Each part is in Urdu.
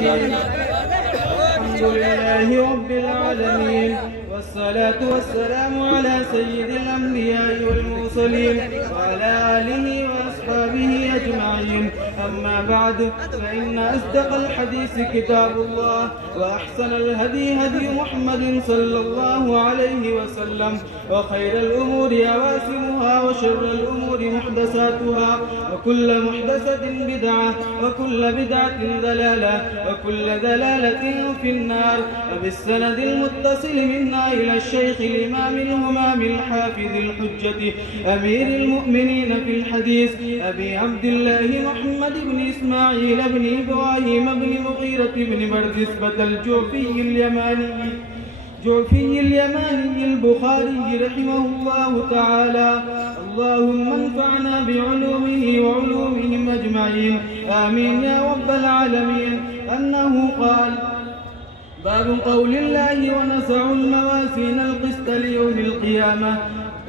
العالمين. الحمد لله رب العالمين، والصلاة والسلام على سيد الأنبياء والمرسلين وعلى آله وأصحابه أجمعين. أما بعد، فإن أصدق الحديث كتاب الله، وأحسن الهدي هدي محمد صلى الله عليه وسلم، وخير الأمور أواسمها، وشر الأمور محدثاتها، وكل محدثة بدعة، وكل بدعة ضلالة، وكل ضلالة في النار. وبالسند المتصل منا إلى الشيخ الإمام الهمام الحافظ الحجة أمير المؤمنين في الحديث أبي عبد الله محمد بن إسماعيل بن إبراهيم بن مغيرة بن بردسبة الجعفي اليماني البخاري رحمه الله تعالى. اللهم انفعنا بعلومه وعلومهم أجمعين، آمين يا رب العالمين. أنه قال: باب قول الله: ونزع الموازين القسط ليوم القيامة،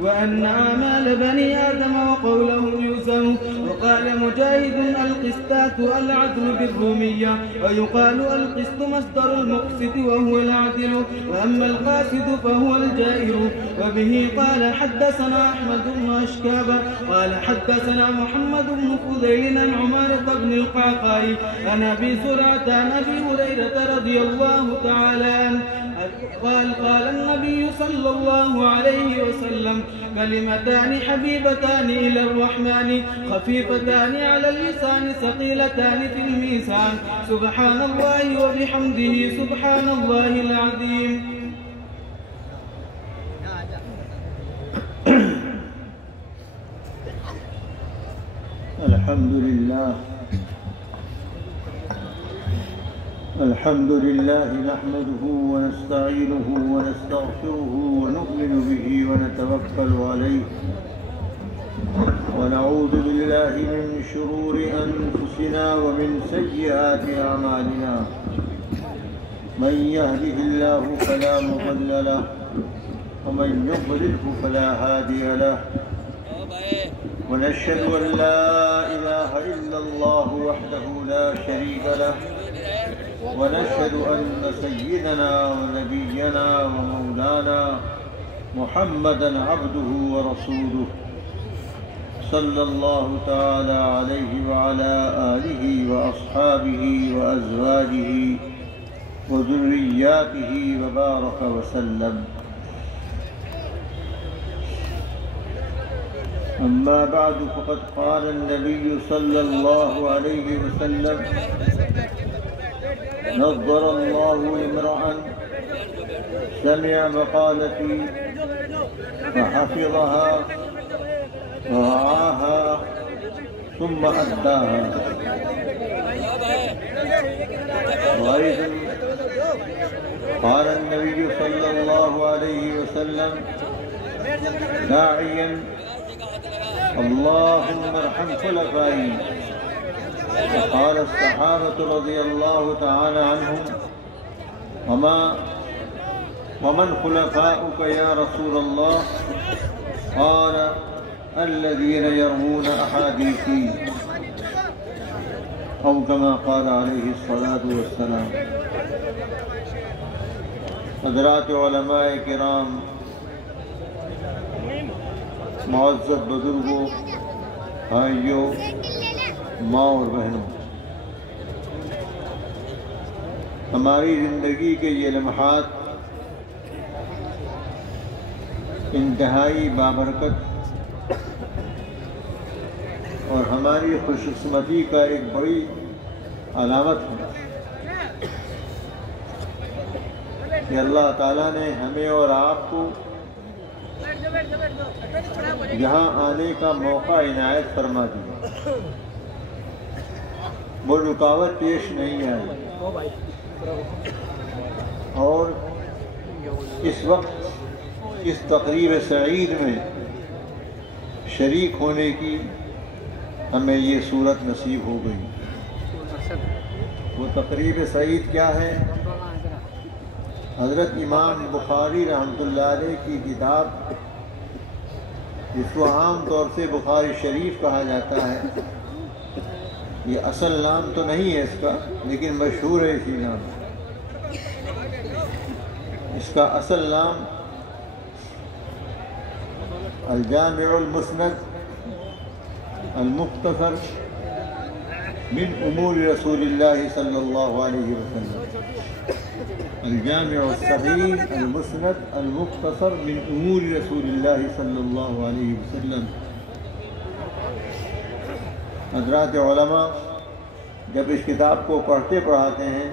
وأن أعمال بني آدم وقولهم يوزن. وقال مجاهد: القسطات العدل بالرومية، ويقال القسط مصدر المقسط وهو العدل، وأما القاسط فهو الجائر. وبه قال حدثنا أحمد بن أشكاب قال حدثنا محمد بن فضيل عن عمارة بن القعقاع عن أبي زرعة عن أبي هريرة رضي الله تعالى عنه قال: قال النبي صلى الله عليه وسلم: كلمتان حبيبتان إلى الرحمن، خفيفتان على اللسان، ثقيلتان في الميزان، سبحان الله وبحمده، سبحان الله العظيم. الحمد لله نحمده ونستعينه ونستغفره ونؤمن به ونتوكل عليه، ونعوذ بالله من شرور أنفسنا ومن سيئات أعمالنا. من يهده الله فلا مضل له، ومن يضلله فلا هادي له. ونشهد أن لا إله إلا الله وحده لا شريك له، ونشهد أن سيدنا ونبينا ومولانا محمدًا عبده ورسوله، صلى الله تعالى عليه وعلى آله وأصحابه وأزواجه وذرياته وبارك وسلم. أما بعد، فقد قال النبي صلى الله عليه وسلم: نظر الله امرأ سمع مقالتي فحفظها ووعاها ثم أداها. وأيضا قال النبي صلى الله عليه وسلم داعيا: اللهم ارحم خلفائي. وقال الصحابة رضي الله تعالى عنهم: ومن خلفاؤك يا رسول الله؟ قال: الذين يروون أحاديثي، أو كما قال عليه الصلاة والسلام. حضرات علماء کرام، معزز بزرگوں، بھائیوں، ماں اور بہنوں، ہماری زندگی کے یہ لمحات انتہائی بابرکت اور ہماری خوش قسمتی کا ایک بڑی علامت ہے کہ اللہ تعالیٰ نے ہمیں اور آپ کو یہاں آنے کا موقع عنایت فرما دیا. وہ رکاوٹ پیش نہیں آئی، اور اس وقت اس تقریب سعید میں شریک ہونے کی ہمیں یہ صورت نصیب ہو گئی. وہ تقریب سعید کیا ہے؟ حضرت امام بخاری رحمۃ اللہ علیہ کی کتاب، جس کو عام طور سے بخاری شریف کہا جاتا ہے، یہ اصل نام تو نہیں ہے اس کا، لیکن مشہور ہے اسی نام۔ اس کا اصل نام الجامع المسند المختصر من امور رسول اللہ صلی اللہ علیہ وسلم، الجامع الصحیح المسند المختصر من امور رسول اللہ صلی اللہ علیہ وسلم۔ حضرات علماء جب اس کتاب کو پڑھتے پڑھاتے ہیں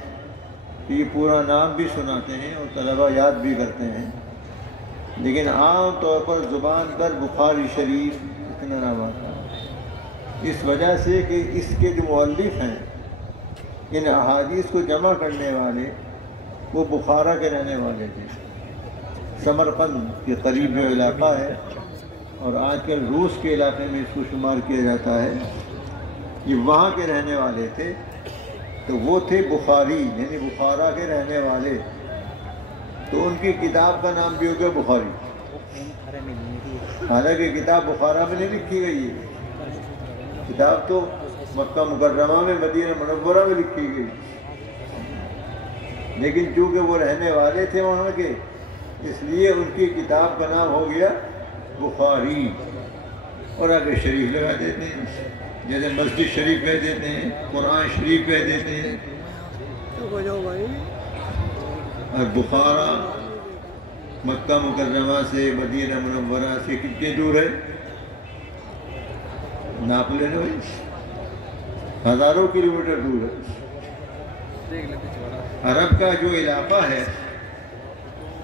تو یہ پورا نام بھی سناتے ہیں اور طلبہ یاد بھی کرتے ہیں، لیکن عام طور پر زبان پر بخاری شریف اتنا نام آتا ہے، اس وجہ سے کہ اس کے جو مؤلف ہیں، ان احادیث کو جمع کرنے والے وہ بخارا کے رہنے والے تھے۔ سمرقند کے قریب جو علاقہ ہے اور آج کل روس کے علاقے میں اس کو شمار کیا جاتا ہے، یہ وہاں کے رہنے والے تھے، تو وہ تھے بخاری، یعنی بخارا کے رہنے والے، تو ان کی کتاب کا نام بھی ہو گیا بخاری۔ حالانکہ کتاب بخارا میں نہیں لکھی گئی ہے، کتاب تو مکہ مکرمہ میں، مدینہ منورہ میں لکھی گئی، لیکن چونکہ وہ رہنے والے تھے وہاں کے، اس لیے ان کی کتاب کا نام ہو گیا بخاری۔ اور آگے شریف لگا دیتے ہیں، جیسے مسجد شریف کہہ دیتے ہیں، قرآن شریف کہہ دیتے ہیں۔ اور بخارا مکہ مکرمہ سے، مدینہ منورہ سے کتنے دور ہے؟ ناپ لے لو، ہزاروں کلومیٹر دور ہے۔ عرب کا جو علاقہ ہے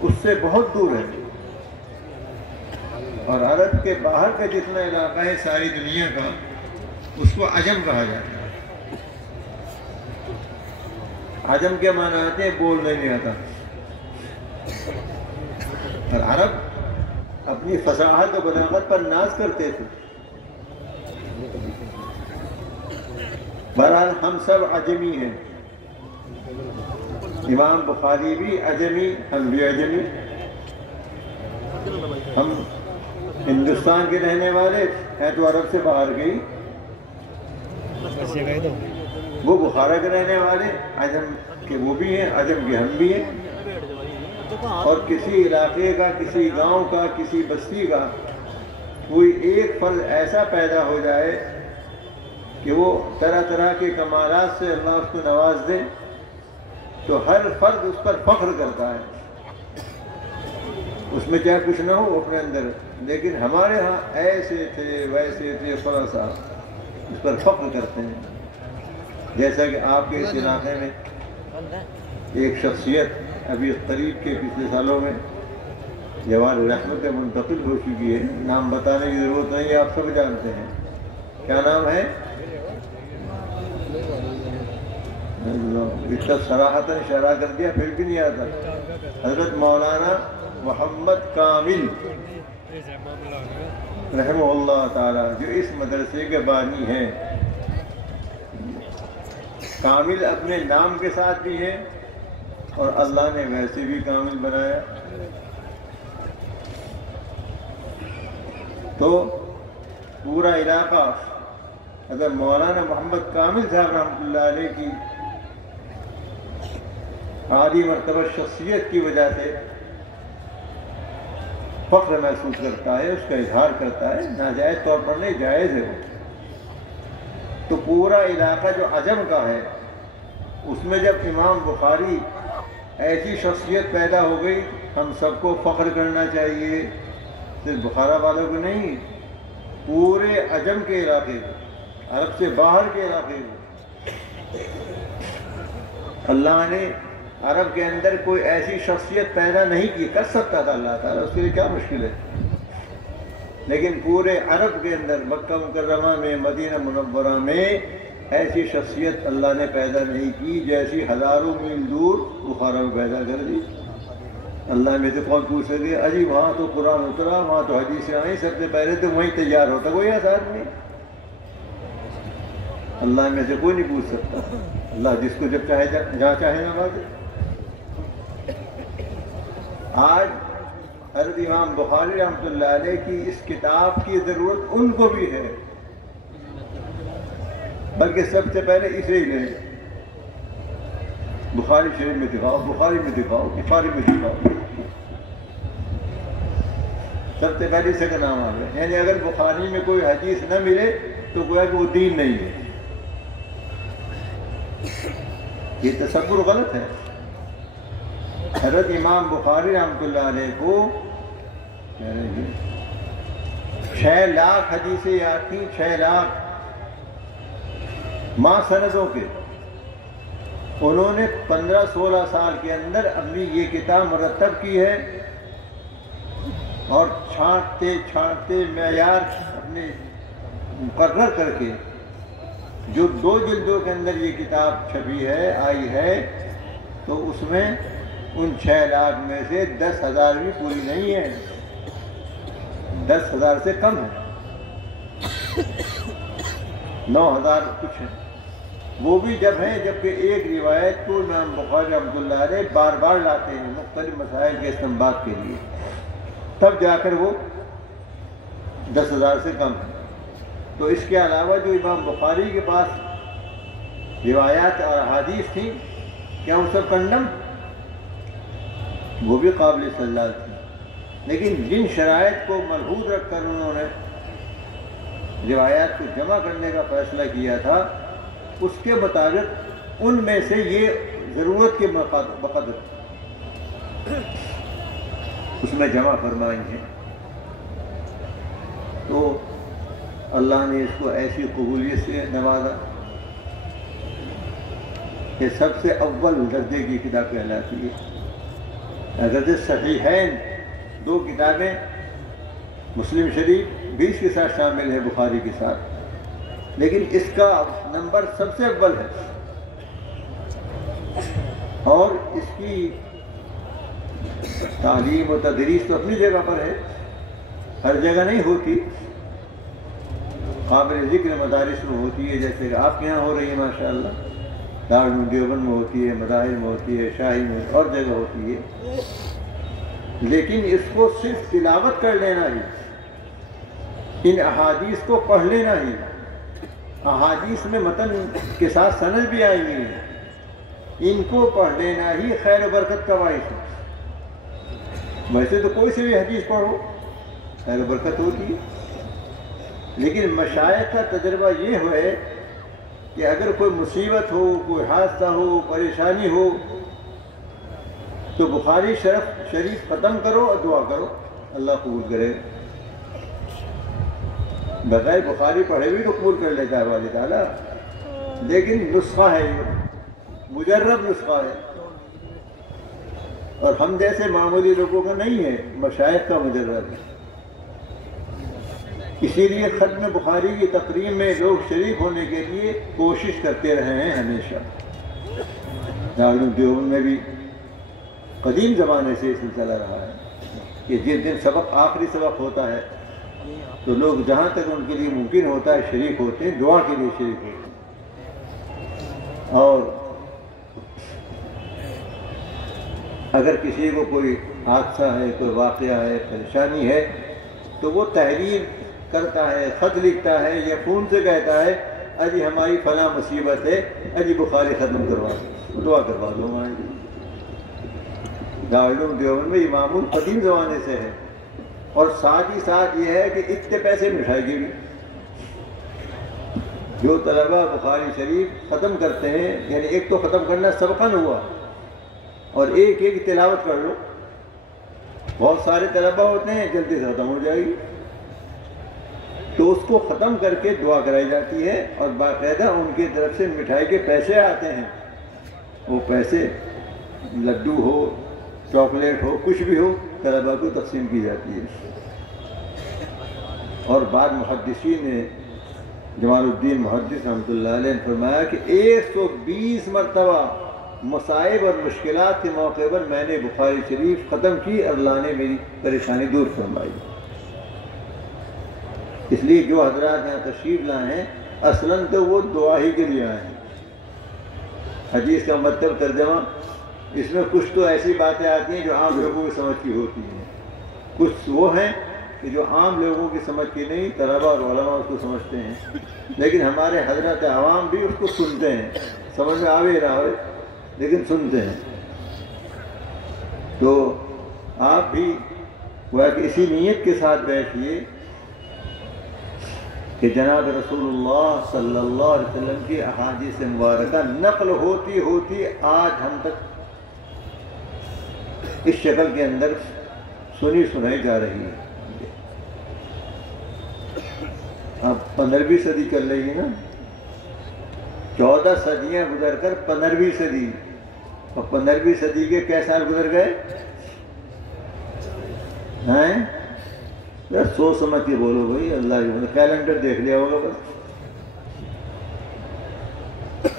اس سے بہت دور ہے، اور عرب کے باہر کا جتنا علاقہ ہے ساری دنیا کا، اس کو عجم کہا جاتا ہے۔ عجم کے معنی آتے ہیں بولنے نہیں آتا، اور عرب اپنی فصاحت و بلاغت پر ناز کرتے تھے۔ بہرحال ہم سب عجمی ہیں، امام بخاری بھی عجمی، ہم بھی عجمی، ہم ہندوستان کے رہنے والے ہیں تو عرب سے باہر گئی، وہ بخارا کے رہنے والے عجم کے وہ بھی ہیں، عجم کے ہم بھی ہیں۔ اور کسی علاقے کا، کسی گاؤں کا، کسی بستی کا کوئی ایک فرد ایسا پیدا ہو جائے کہ وہ طرح طرح کے کمالات سے اللہ اس کو نواز دے، تو ہر فرد اس پر فخر کرتا ہے، اس میں چاہے کچھ نہ ہو اپنے اندر، لیکن ہمارے ہاں ایسے تھے ویسے تھے فلاں صاحب، اس پر فخر کرتے ہیں۔ جیسا کہ آپ کے اس علاقے میں ایک شخصیت ابھی قریب کے پچھلے سالوں میں جوار رحمت منتقل ہو چکی ہے، نام بتانے کی ضرورت نہیں ہے، آپ سب جانتے ہیں، کیا نام ہے؟ اتنا صراحتاً اشارہ کر دیا پھر بھی نہیں آتا۔ حضرت مولانا محمد کامل رحمہ اللہ تعالی، جو اس مدرسے کے بانی ہیں، کامل اپنے نام کے ساتھ بھی ہے اور اللہ نے ویسے بھی کامل بنایا۔ تو پورا علاقہ اگر مولانا محمد کامل صاحب رحمۃ اللہ علیہ کی عالی مرتبہ شخصیت کی وجہ سے فخر محسوس کرتا ہے، اس کا اظہار کرتا ہے، ناجائز طور پر نہیں، جائز ہے وہ۔ تو پورا علاقہ جو عجم کا ہے، اس میں جب امام بخاری ایسی شخصیت پیدا ہو گئی، ہم سب کو فخر کرنا چاہیے، صرف بخارا والوں کو نہیں، پورے عجم کے علاقے کو، عرب سے باہر کے علاقے کو۔ اللہ نے عرب کے اندر کوئی ایسی شخصیت پیدا نہیں کی، کر سکتا تھا اللہ تعالیٰ، اس کے لیے کیا مشکل ہے، لیکن پورے عرب کے اندر مکہ مکرمہ میں، مدینہ منورہ میں ایسی شخصیت اللہ نے پیدا نہیں کی جیسی ہزاروں میل دور بخارا میں پیدا کر دی۔ اللہ میں سے کون پوچھ سکے اجی وہاں تو قرآن اترا، وہاں تو حدیثیں آئیں، سب سے پہلے تو وہیں تیار ہوتا، کوئی آسان نہیں، اللہ میں سے کوئی نہیں پوچھ سکتا، اللہ جس کو جب چاہے جہاں چاہے نوازے۔ آج حضرت امام بخاری رحمۃ اللہ علیہ کی اس کتاب کی ضرورت ان کو بھی ہے، بلکہ سب سے پہلے اسے ہی لیں، بخاری شریف میں دکھاؤ، بخاری میں دکھاؤ، بخاری میں دکھاؤ، سب سے پہلے اسے کا نام آ گیا۔ یعنی اگر بخاری میں کوئی حدیث نہ ملے تو گویا کہ وہ دین نہیں ہے۔ یہ تصور غلط ہے۔ حضرت امام بخاری رحمۃ اللہ علیہ کو 6 لاکھ حدیثیں یاد تھیں، 6 لاکھ ماں سندوں کے۔ انہوں نے 15-16 سال کے اندر اپنی یہ کتاب مرتب کی ہے، اور چھانٹتے چھانٹتے معیار اپنے مقرر کر کے جو 2 جلدوں کے اندر یہ کتاب چھپی ہے، آئی ہے، تو اس میں ان 6 لاکھ میں سے 10,000 بھی پوری نہیں ہے، 10,000 سے کم ہے، 9,000 کچھ ہے۔ وہ بھی جب ہیں جبکہ ایک روایت کو امام بخاری رحمۃ اللہ علیہ بار بار لاتے ہیں مختلف مسائل کے استنباط کے لیے، تب جا کر وہ 10,000 سے کم ہے۔ تو اس کے علاوہ جو امام بخاری کے پاس روایات اور احادیث تھیں، کیا وہ سب کنڈم؟ وہ بھی قابل استدلال تھی، لیکن جن شرائط کو ملحوظ رکھ کر انہوں نے روایات کو جمع کرنے کا فیصلہ کیا تھا، اس کے مطابق ان میں سے یہ ضرورت کے بقدر اس میں جمع فرمائی ہیں۔ تو اللہ نے اس کو ایسی قبولیت سے نوازا کہ سب سے اول درجے کی کتاب کہلاتی ہے۔ اگرچہ صحیحین 2 کتابیں مسلم شریف بھی اس کے ساتھ شامل ہے، بخاری کے ساتھ، لیکن اس کا نمبر سب سے اول ہے، اور اس کی تعلیم و تدریس تو اپنی جگہ پر ہے، ہر جگہ نہیں ہوتی، قابل ذکر مدارس میں ہوتی ہے، جیسے کہ آپ کے یہاں ہو رہی ہے ماشاءاللہ، دارالعلوم دیوبند میں ہوتی ہے، مدارس میں ہوتی ہے، شاہی میں اور جگہ ہوتی ہے، لیکن اس کو صرف تلاوت کر لینا ہی، ان احادیث کو پڑھ لینا ہی، احادیث میں متن کے ساتھ سند بھی آئی ہوئی ہیں، ان کو پڑھ لینا ہی خیر و برکت کا باعث ہے۔ ویسے تو کوئی سے بھی حدیث پڑھو خیر و برکت ہوتی ہے، لیکن مشائخ کا تجربہ یہ ہے کہ اگر کوئی مصیبت ہو، کوئی حادثہ ہو، پریشانی ہو، تو بخاری شریف ختم کرو اور دعا کرو، اللہ قبول کرے۔ بغیر بخاری پڑھے بھی تو قبول کر لیتا ہے والد تعالیٰ، لیکن نسخہ ہے، یہ مجرب نسخہ ہے، اور ہم جیسے معمولی لوگوں کا نہیں ہے، مشائخ کا مجرب ہے۔ اسی لیے ختم بخاری کی تقریب میں لوگ شریک ہونے کے لیے کوشش کرتے رہے ہیں ہمیشہ۔ دارالعلوم دیوبند میں بھی قدیم زمانے سے یہ سلسلہ رہا ہے کہ جس دن سبق آخری سبق ہوتا ہے تو لوگ جہاں تک ان کے لیے ممکن ہوتا ہے شریک ہوتے ہیں، دعا کے لیے شریک ہوتے ہیں، اور اگر کسی کو کوئی حادثہ ہے، کوئی واقعہ ہے، پریشانی ہے، تو وہ تحریر کرتا ہے، خط لکھتا ہے یا فون سے کہتا ہے اجی ہماری فلاں مصیبت ہے، اجی بخاری ختم کروا دو، دعا کروا دو ہماری۔ دارالعلوم دیوبند میں امام قدیم زمانے سے ہے، اور ساتھ ہی ساتھ یہ ہے کہ اتنے پیسے مٹھائی کے بھی جو طلبہ بخاری شریف ختم کرتے ہیں، یعنی ایک تو ختم کرنا سبقاً ہوا، اور ایک ایک تلاوت کر لو، بہت سارے طلبہ ہوتے ہیں جلدی سے ختم ہو جائے گی، تو اس کو ختم کر کے دعا کرائی جاتی ہے، اور باقاعدہ ان کی طرف سے مٹھائی کے پیسے آتے ہیں، وہ پیسے لڈو ہو، چاکلیٹ ہو، کچھ بھی ہو، طلبہ کو تقسیم کی جاتی ہے۔ اور بعد محدثین نے، جمال الدین محدث رحمۃ اللہ علیہ نے فرمایا کہ 120 مرتبہ مصائب اور مشکلات کے موقع پر میں نے بخاری شریف ختم کی، اور اللہ نے میری پریشانی دور فرمائی۔ اس لیے جو حضرات یہاں تشریف لائے ہیں اصلاً تو وہ دعا ہی کے لیے آئے ہیں۔ حدیث کا مطلب ترجمہ، اس میں کچھ تو ایسی باتیں آتی ہیں جو عام لوگوں کی سمجھ کی ہوتی ہیں، کچھ وہ ہیں کہ جو عام لوگوں کی سمجھ کی نہیں، طلباء اور علماء اس کو سمجھتے ہیں، لیکن ہمارے حضرات عوام بھی اس کو سنتے ہیں، سمجھ میں آوے نہ آوے لیکن سنتے ہیں۔ تو آپ بھی وہ کہ اسی نیت کے ساتھ بیٹھیے کہ جناب رسول اللہ صلی اللہ علیہ وسلم کی احادیث مبارکہ نقل ہوتی ہوتی آج ہم تک اس شکل کے اندر سنائی جا رہی ہے۔ اب 15ویں صدی چل رہی ہے نا، 14 صدیاں گزر کر 15ویں صدی، اور 15ویں صدی کے کئے سال گزر گئے ہیں؟ سوچ سمجھ کے بولو بھائی، اللہ کی کیلنڈر دیکھ لیا ہوگا بس،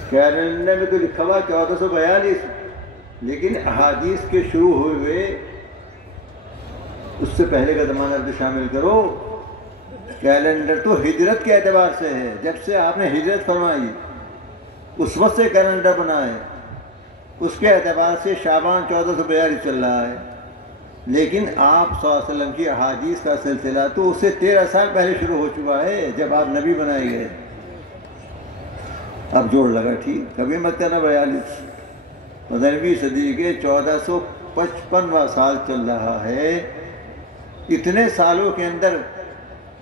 کیلنڈر میں تو لکھا ہوا 1442، لیکن احادیث کے شروع ہوئے اس سے پہلے کا زمانہ بھی شامل کرو۔ کیلنڈر تو ہجرت کے اعتبار سے ہے، جب سے آپ نے ہجرت فرمائی اس وقت سے کیلنڈر بنا ہے، اس کے اعتبار سے شعبان 1442 چل رہا ہے، لیکن آپ صلی اللہ علیہ وسلم کی احادیث کا سلسلہ تو اس سے 13 سال پہلے شروع ہو چکا ہے، جب آپ نبی بنائے گئے۔ اب جوڑ لگا ٹھیک، کبھی مت کرنا 42، 15ویں صدی کے 1455واں سال چل رہا ہے۔ اتنے سالوں کے اندر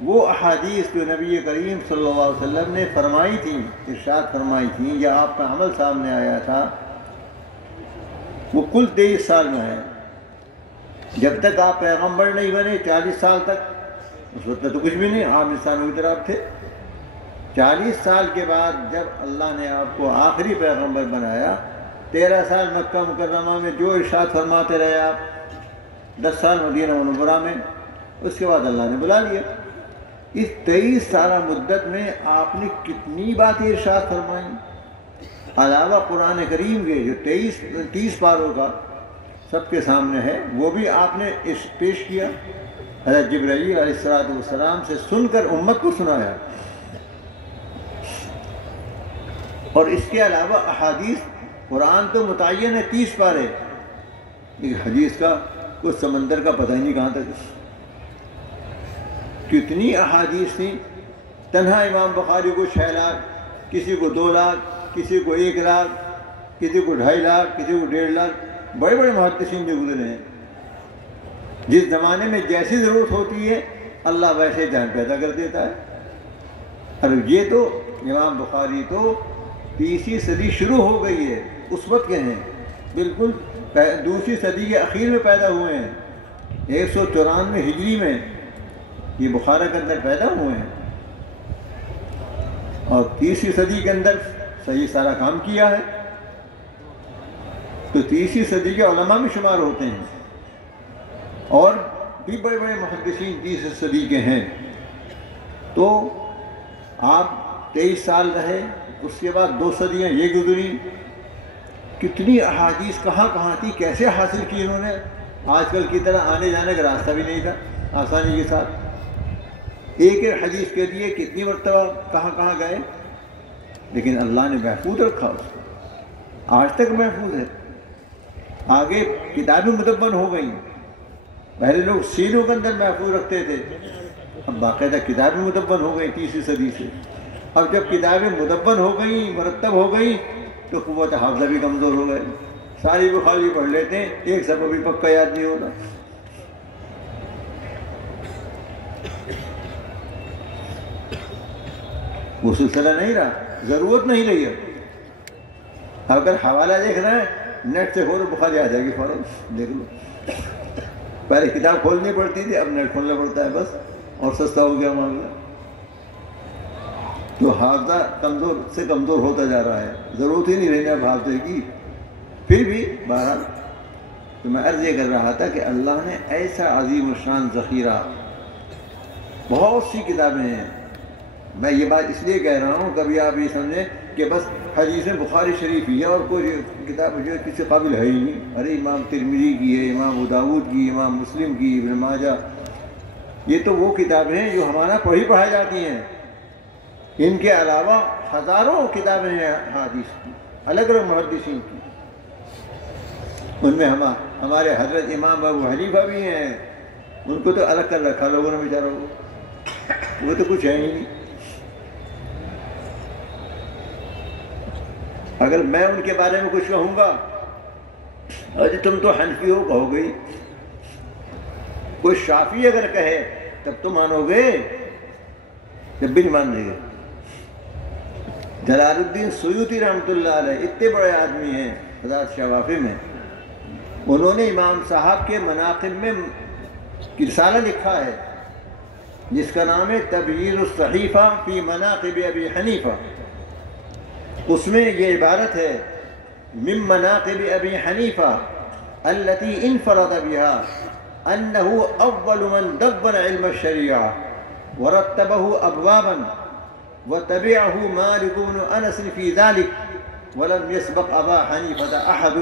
وہ احادیث جو نبی کریم صلی اللہ علیہ وسلم نے فرمائی تھیں، ارشاد فرمائی تھیں، یا آپ کا عمل سامنے آیا تھا، وہ کل 23 سال میں ہے۔ جب تک آپ پیغمبر نہیں بنے 40 سال تک، اس وقت تو کچھ بھی نہیں، عام انسانوں کی طرح آپ تھے۔ 40 سال کے بعد جب اللہ نے آپ کو آخری پیغمبر بنایا، 13 سال مکہ مکرمہ میں جو ارشاد فرماتے رہے آپ، 10 سال مدینہ منورہ میں، اس کے بعد اللہ نے بلا لیا۔ اس 23 سالہ مدت میں آپ نے کتنی باتیں ارشاد فرمائیں، علاوہ قرآن کریم کے جو 30 پاروں کا سب کے سامنے ہے، وہ بھی آپ نے پیش کیا، حضرت جبرائیل علیہ السلام سے سن کر امت کو سنایا۔ اور اس کے علاوہ احادیث، قرآن تو متعین ہے 30 پارے، لیکن حدیث کا کچھ سمندر کا پتہ ہی نہیں کہاں تک، کتنی احادیث تھیں۔ تنہا امام بخاری کو 6 لاکھ، کسی کو 2 لاکھ، کسی کو 1 لاکھ، کسی کو 2.5 لاکھ، کسی کو 1.5 لاکھ، بڑے بڑے محدثین جو گزرے ہیں۔ جس زمانے میں جیسی ضرورت ہوتی ہے اللہ ویسے جان پیدا کر دیتا ہے۔ اور یہ تو امام بخاری تو 30ویں صدی شروع ہو گئی ہے، اس وقت کے ہیں، بالکل 2ری صدی کے اخیر میں پیدا ہوئے ہیں، 194 ہجری میں یہ بخارا کے اندر پیدا ہوئے ہیں، اور 30ویں صدی کے اندر صحیح سارا کام کیا ہے، تو 30ویں صدی کے علماء میں شمار ہوتے ہیں، اور بھی بڑے بڑے محدثین 30ویں صدی کے ہیں۔ تو آپ 23 سال رہے، اس کے بعد 2 صدیاں یہ گزری، کتنی احادیث کہاں کہاں تھی، کیسے حاصل کی انہوں نے؟ آج کل کی طرح آنے جانے کا راستہ بھی نہیں تھا آسانی کے ساتھ، ایک ایک حدیث کے لیے کتنی مرتبہ کہاں کہاں گئے، لیکن اللہ نے محفوظ رکھا اس کو، آج تک محفوظ ہے۔ آگے کتابیں مدون ہو گئیں، پہلے لوگ سیروں کے اندر محفوظ رکھتے تھے، اب باقاعدہ کتابیں مدون ہو گئی 30ویں صدی سے۔ اب جب کتابیں مدون ہو گئیں، مرتب ہو گئیں، تو قوت حافظہ بھی کمزور ہو گئے، ساری بخاری پڑھ لیتے ہیں، ایک سبب بھی پکا یاد نہیں ہوتا۔ وہ سلسلہ نہیں رہا، ضرورت نہیں رہی اب۔ اگر حوالہ دیکھ رہے ہیں نیٹ سے فوراً بخاری آ جائے گی، فوراً دیکھ لو۔ پہلے کتاب کھولنی پڑتی تھی، اب نیٹ کھولنا پڑتا ہے بس، اور سستا ہو گیا معاملہ۔ تو حافظہ کمزور سے کمزور ہوتا جا رہا ہے، ضرورت ہی نہیں رہی اب حافظے کی۔ پھر بھی بہرحال تو میں عرض یہ کر رہا تھا کہ اللہ نے ایسا عظیم الشان ذخیرہ، بہت سی کتابیں ہیں۔ میں یہ بات اس لیے کہہ رہا ہوں، کبھی آپ یہ سمجھیں کہ بس حدیث بخاری شریف ہی ہے اور کوئی کتاب جو کسی قابل ہے ہی نہیں۔ ارے امام ترمذی کی ہے، امام ابو داؤد کی، امام مسلم کی، ابن ماجہ، یہ تو وہ کتابیں ہیں جو ہمارا پڑھائی جاتی ہیں۔ ان کے علاوہ ہزاروں کتابیں ہیں حدیث کی، الگ الگ محدثین کی، ان میں ہمارے حضرت امام ابو حنیفہ بھی ہیں، ان کو تو الگ کر رکھا لوگوں نے بیچاروں کو، وہ تو کچھ ہے ہی نہیں۔ اگر میں ان کے بارے میں کچھ کہوں گا، ارے تم تو حنفی ہو کہو گے، کوئی شافعی اگر کہے تب تو مانو گے، جب بھی نہیں مان رہے گے۔ جلال الدین سیوطی رحمۃ اللہ علیہ اتنے بڑے آدمی ہیں حضرات شوافی میں، انہوں نے امام صاحب کے مناقب میں رسالہ لکھا ہے جس کا نام ہے تبیین الصحیفہ فی مناقب ابی حنیفہ۔ اس میں یہ عبارت ہے من مناقب ابی حنیفہ التي انفرد بها انه اول من دون علم الشریعہ ورتبه ابوابا وتبعه مالک بن انس في ذلك ولم يسبق ابا حنیفہ احد۔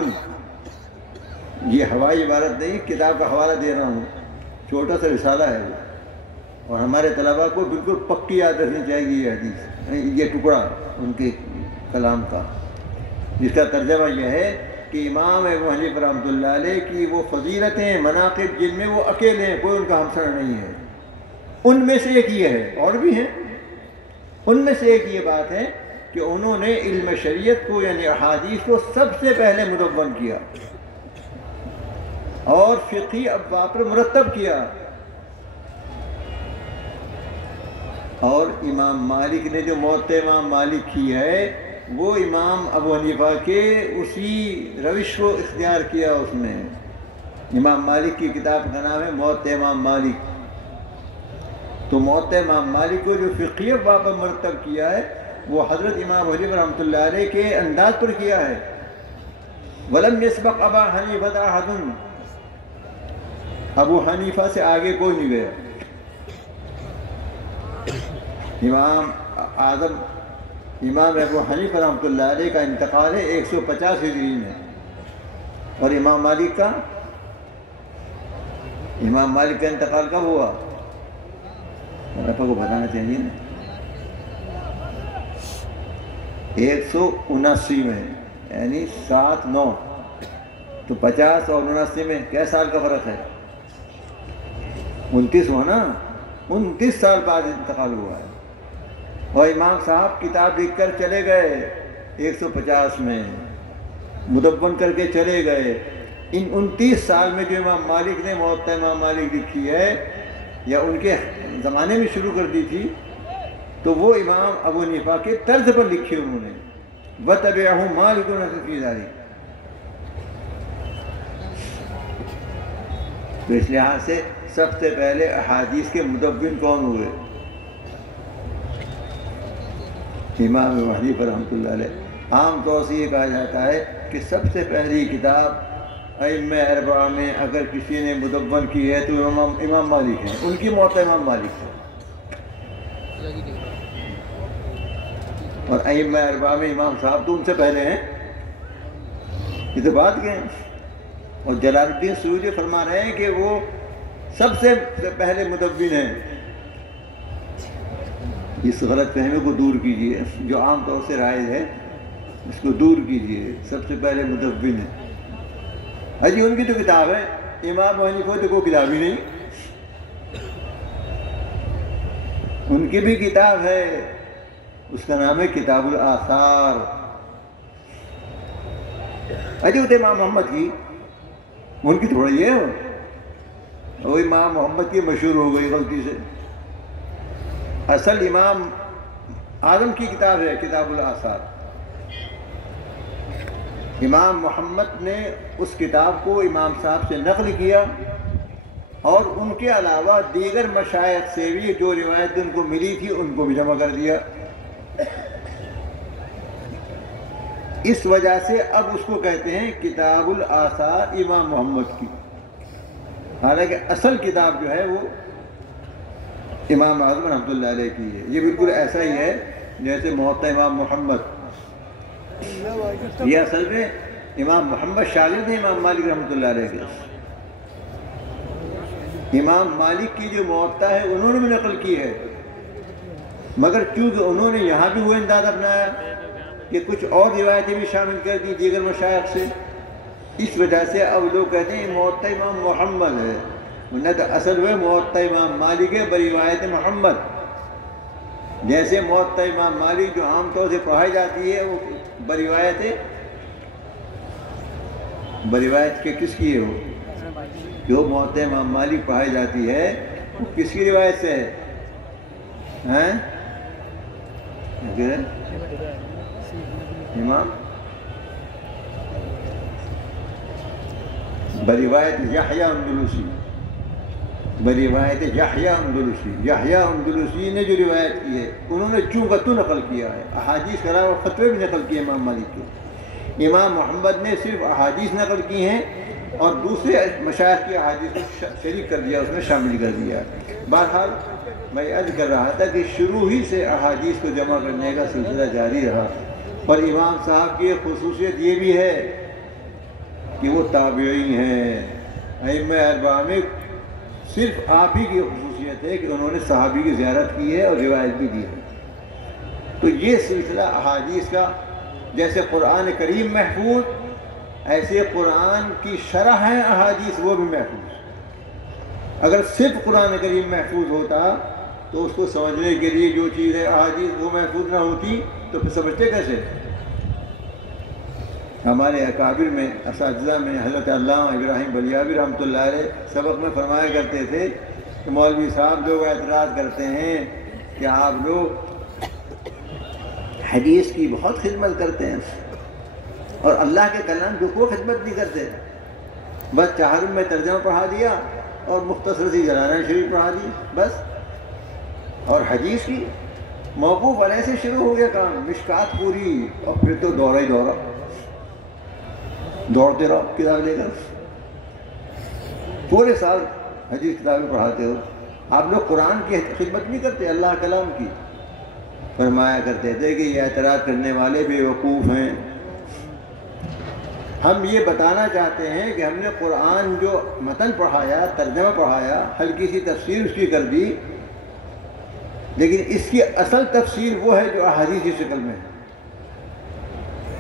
یہ ہوائی عبارت نہیں، کتاب کا حوالہ دے رہا ہوں، چھوٹا سا رسالہ ہے وہ، اور ہمارے طلباء کو بالکل پکی یاد رکھنی چاہیے یہ حدیث، یہ ٹکڑا ان کے کلام کا، جس کا ترجمہ یہ ہے کہ امام ابو حنیفہ رحمۃ اللہ علیہ کی وہ فضیلتیں، مناقب جن میں وہ اکیلے ہیں، کوئی ان کا ہمسر نہیں ہے، ان میں سے ایک یہ ہے، اور بھی ہیں، ان میں سے ایک یہ بات ہے کہ انہوں نے علم شریعت کو یعنی احادیث کو سب سے پہلے مدون کیا اور فقہی ابواب پر مرتب کیا۔ اور امام مالک نے جو موطئ امام مالک کی ہے وہ امام ابو حنیفہ کے اسی روش کو اختیار کیا اس نے۔ امام مالک کی کتاب کا نام ہے موطئ امام مالک، تو موطئ امام مالک کو جو فقہی ابواب پر مرتب کیا ہے وہ حضرت امام ابو حنیفہ رحمۃ اللہ علیہ کے انداز پر کیا ہے۔ ولم یسبق ابا حنیفہ احد، ابو حنیفہ سے آگے کوئی نہیں گیا۔ امام اعظم امام ابو حنیفہ رحمۃ اللہ علیہ کا انتقال ہے 150 ہجری میں، اور امام مالک کا انتقال کب ہوا؟ آپ کو بتانا چاہیے نا، 179 میں، یعنی 7-9، تو 50 اور 79 میں کیا سال کا فرق ہے؟ 29 ہوا نا، 29 سال بعد انتقال ہوا ہے۔ اور امام صاحب کتاب لکھ کر چلے گئے 150 میں، مدون کر کے چلے گئے۔ ان 29 سال میں جو امام مالک نے موطئ امام مالک لکھی ہے یا ان کے زمانے میں شروع کر دی تھی، تو وہ امام ابو حنیفہ کے طرز پر لکھی انہوں نے، وَتَبِعَهُ مَالِكٌ فِي ذَلِكَ۔ تو اس لحاظ سے سب سے پہلے احادیث کے مدون کون ہوئے؟ امام ابو حنیفہ رحمۃ اللہ علیہ۔ عام طور سے یہ کہا جاتا ہے کہ سب سے پہلی کتاب ائمہ اربعہ میں اگر کسی نے مدون کی ہے تو امام مالک ہیں، ان کی موطئ امام مالک ہے، اور ائمہ اربعہ میں امام صاحب تو ان سے پہلے ہیں، یہ تو بات کہیں۔ اور جلال الدین سیوطی فرما رہے ہیں کہ وہ سب سے پہلے مدون ہیں۔ اس غلط فہمی کو دور کیجیے، جو عام طور سے رائج ہے اس کو دور کیجیے، سب سے پہلے مدون ہے۔ جی ان کی تو کتاب ہے، امام ابو حنیفہ تو کوئی کتاب ہی نہیں، ان کی بھی کتاب ہے، اس کا نام ہے کتاب الآثار۔ وہ امام محمد کی، ان کی تھوڑا یہ ہے، وہ امام محمد کی مشہور ہو گئی غلطی سے، اصل امام اعظم کی کتاب ہے کتاب الآثار۔ امام محمد نے اس کتاب کو امام صاحب سے نقل کیا، اور ان کے علاوہ دیگر مشائخ سے بھی جو روایت ان کو ملی تھی ان کو بھی جمع کر دیا۔ اس وجہ سے اب اس کو کہتے ہیں کتاب الآثار امام محمد کی، حالانکہ اصل کتاب جو ہے وہ امام اعظم رحمۃ اللہ علیہ کی ہے۔ یہ بالکل ایسا ہی ہے جیسے موطئ امام محمد، یہ اصل میں امام محمد شاگرد ہیں امام مالک رحمۃ اللہ علیہ کے۔ امام مالک کی جو موطئ ہے انہوں نے بھی نقل کی ہے، مگر چونکہ انہوں نے یہاں بھی وہ انداز اپنایا کہ کچھ اور روایتیں بھی شامل کر دی دیگر مشائخ سے، اس وجہ سے اب لوگ کہتے ہیں موطئ امام محمد ہے، ورنہ تو اصل ہوئے موطا امام مالک ہے بروایت محمد. جیسے موطا امام مالک جو عام طور سے پڑھائی جاتی ہے وہ بروایت کے کس کی ہے؟ وہ جو موطا امام مالک پڑھائی جاتی ہے وہ کس کی روایت سے ہے؟ امام بروایت یحییٰ اندلسی، بروایت یحییٰ اندلسی. یحییٰ اندلسی نے جو روایت کی ہے انہوں نے چونکہ نقل کیا ہے، احادیث کے علاوہ فتوے بھی نقل کیے امام مالک کے. امام محمد نے صرف احادیث نقل کی ہیں اور دوسرے مشائخ کی احادیث کو شریک کر دیا، اس میں شامل کر دیا. بہرحال میں عرض کر رہا تھا کہ شروع ہی سے احادیث کو جمع کرنے کا سلسلہ جاری رہا. اور امام صاحب کی ایک خصوصیت یہ بھی ہے کہ وہ تابعی ہیں. ائمہ اربعہ میں صرف آپ ہی کی خصوصیت ہے کہ انہوں نے صحابی کی زیارت کی ہے اور روایت بھی دی ہے. تو یہ سلسلہ احادیث کا جیسے قرآن کریم محفوظ، ایسے قرآن کی شرح ہے احادیث وہ بھی محفوظ. اگر صرف قرآن کریم محفوظ ہوتا تو اس کو سمجھنے کے لیے جو چیز ہے احادیث وہ محفوظ نہ ہوتی تو پھر سمجھتے کیسے؟ ہمارے اکابر میں اساتذہ میں حضرت علامہ ابراہیم بلیابی رحمۃ اللہ علیہ سبق میں فرمایا کرتے تھے کہ مولوی صاحب لوگ اعتراض کرتے ہیں کہ آپ لوگ حدیث کی بہت خدمت کرتے ہیں اور اللہ کے کلام کی کوئی خدمت نہیں کرتے، بس چہارم میں ترجمہ پڑھا دیا اور مختصر سی جلالہ شریف پڑھا دی بس. اور حدیث کی موقوف علیہ سے شروع ہو گیا کام، مشکات پوری، اور پھر تو دورہ ہی دورہ، دوڑتے رہو کتاب لے کر، پورے سال حدیث کتابیں پڑھاتے ہو. آپ لوگ قرآن کی خدمت نہیں کرتے، اللہ کلام کی. فرمایا کرتے تھے کہ یہ اعتراض کرنے والے بے وقوف ہیں. ہم یہ بتانا چاہتے ہیں کہ ہم نے قرآن جو متن پڑھایا، ترجمہ پڑھایا، ہلکی سی تفسیر اس کی کر دی، لیکن اس کی اصل تفسیر وہ ہے جو احادیث کی شکل میں ہے.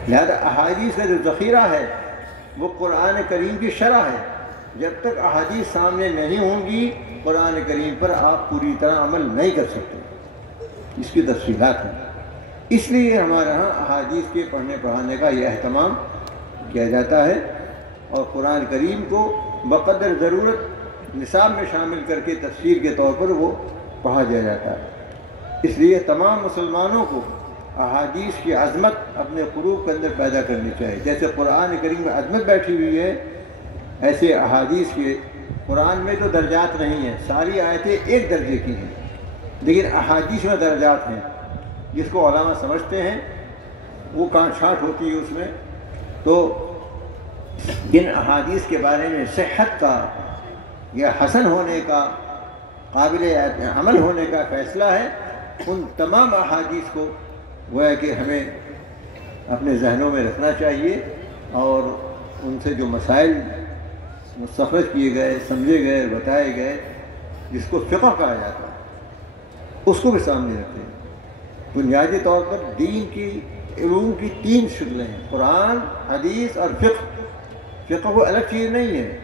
لہذا احادیث کا جو ذخیرہ ہے وہ قرآن کریم کی شرح ہے. جب تک احادیث سامنے نہیں ہوں گی قرآن کریم پر آپ پوری طرح عمل نہیں کر سکتے. اس کی تفصیلات ہیں. اس لیے ہمارے ہاں احادیث کے پڑھنے پڑھانے کا یہ اہتمام کیا جاتا ہے اور قرآن کریم کو بقدر ضرورت نصاب میں شامل کر کے تفسیر کے طور پر وہ پڑھا دیا جاتا ہے. اس لیے تمام مسلمانوں کو احادیث کی عظمت اپنے قلوب کے اندر پیدا کرنی چاہیے. جیسے قرآن کریم میں عظمت بیٹھی ہوئی ہے ایسے احادیث کے، قرآن میں تو درجات نہیں ہیں، ساری آیتیں ایک درجے کی ہیں، لیکن احادیث میں درجات ہیں جس کو علماء سمجھتے ہیں. وہ کانٹ چھانٹ ہوتی ہے اس میں. تو جن احادیث کے بارے میں صحت کا یا حسن ہونے کا، قابل عمل ہونے کا فیصلہ ہے، ان تمام احادیث کو وہ ہے کہ ہمیں اپنے ذہنوں میں رکھنا چاہیے اور ان سے جو مسائل مستخرج کیے گئے، سمجھے گئے، بتائے گئے، جس کو فقہ کہا جاتا ہے، اس کو بھی سامنے رکھیں. بنیادی طور پر دین کی علوم کی 3 شکلیں ہیں، قرآن، حدیث اور فقہ. فقہ وہ الگ چیز نہیں ہے.